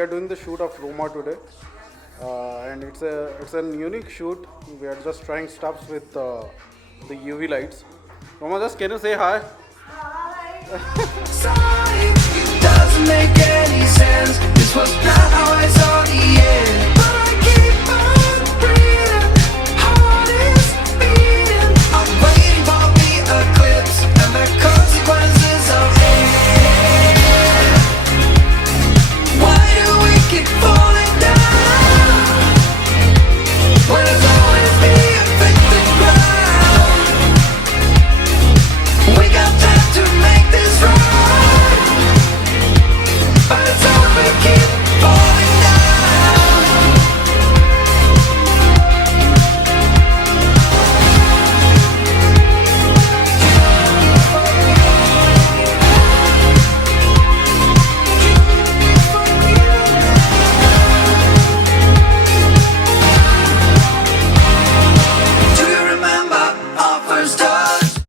we are doing the shoot of Romma today, and it's an unique shoot. We are just trying stuffs with the UV lights. Romma, just can you say hi? It doesn't make any sense. This was not how I saw the end.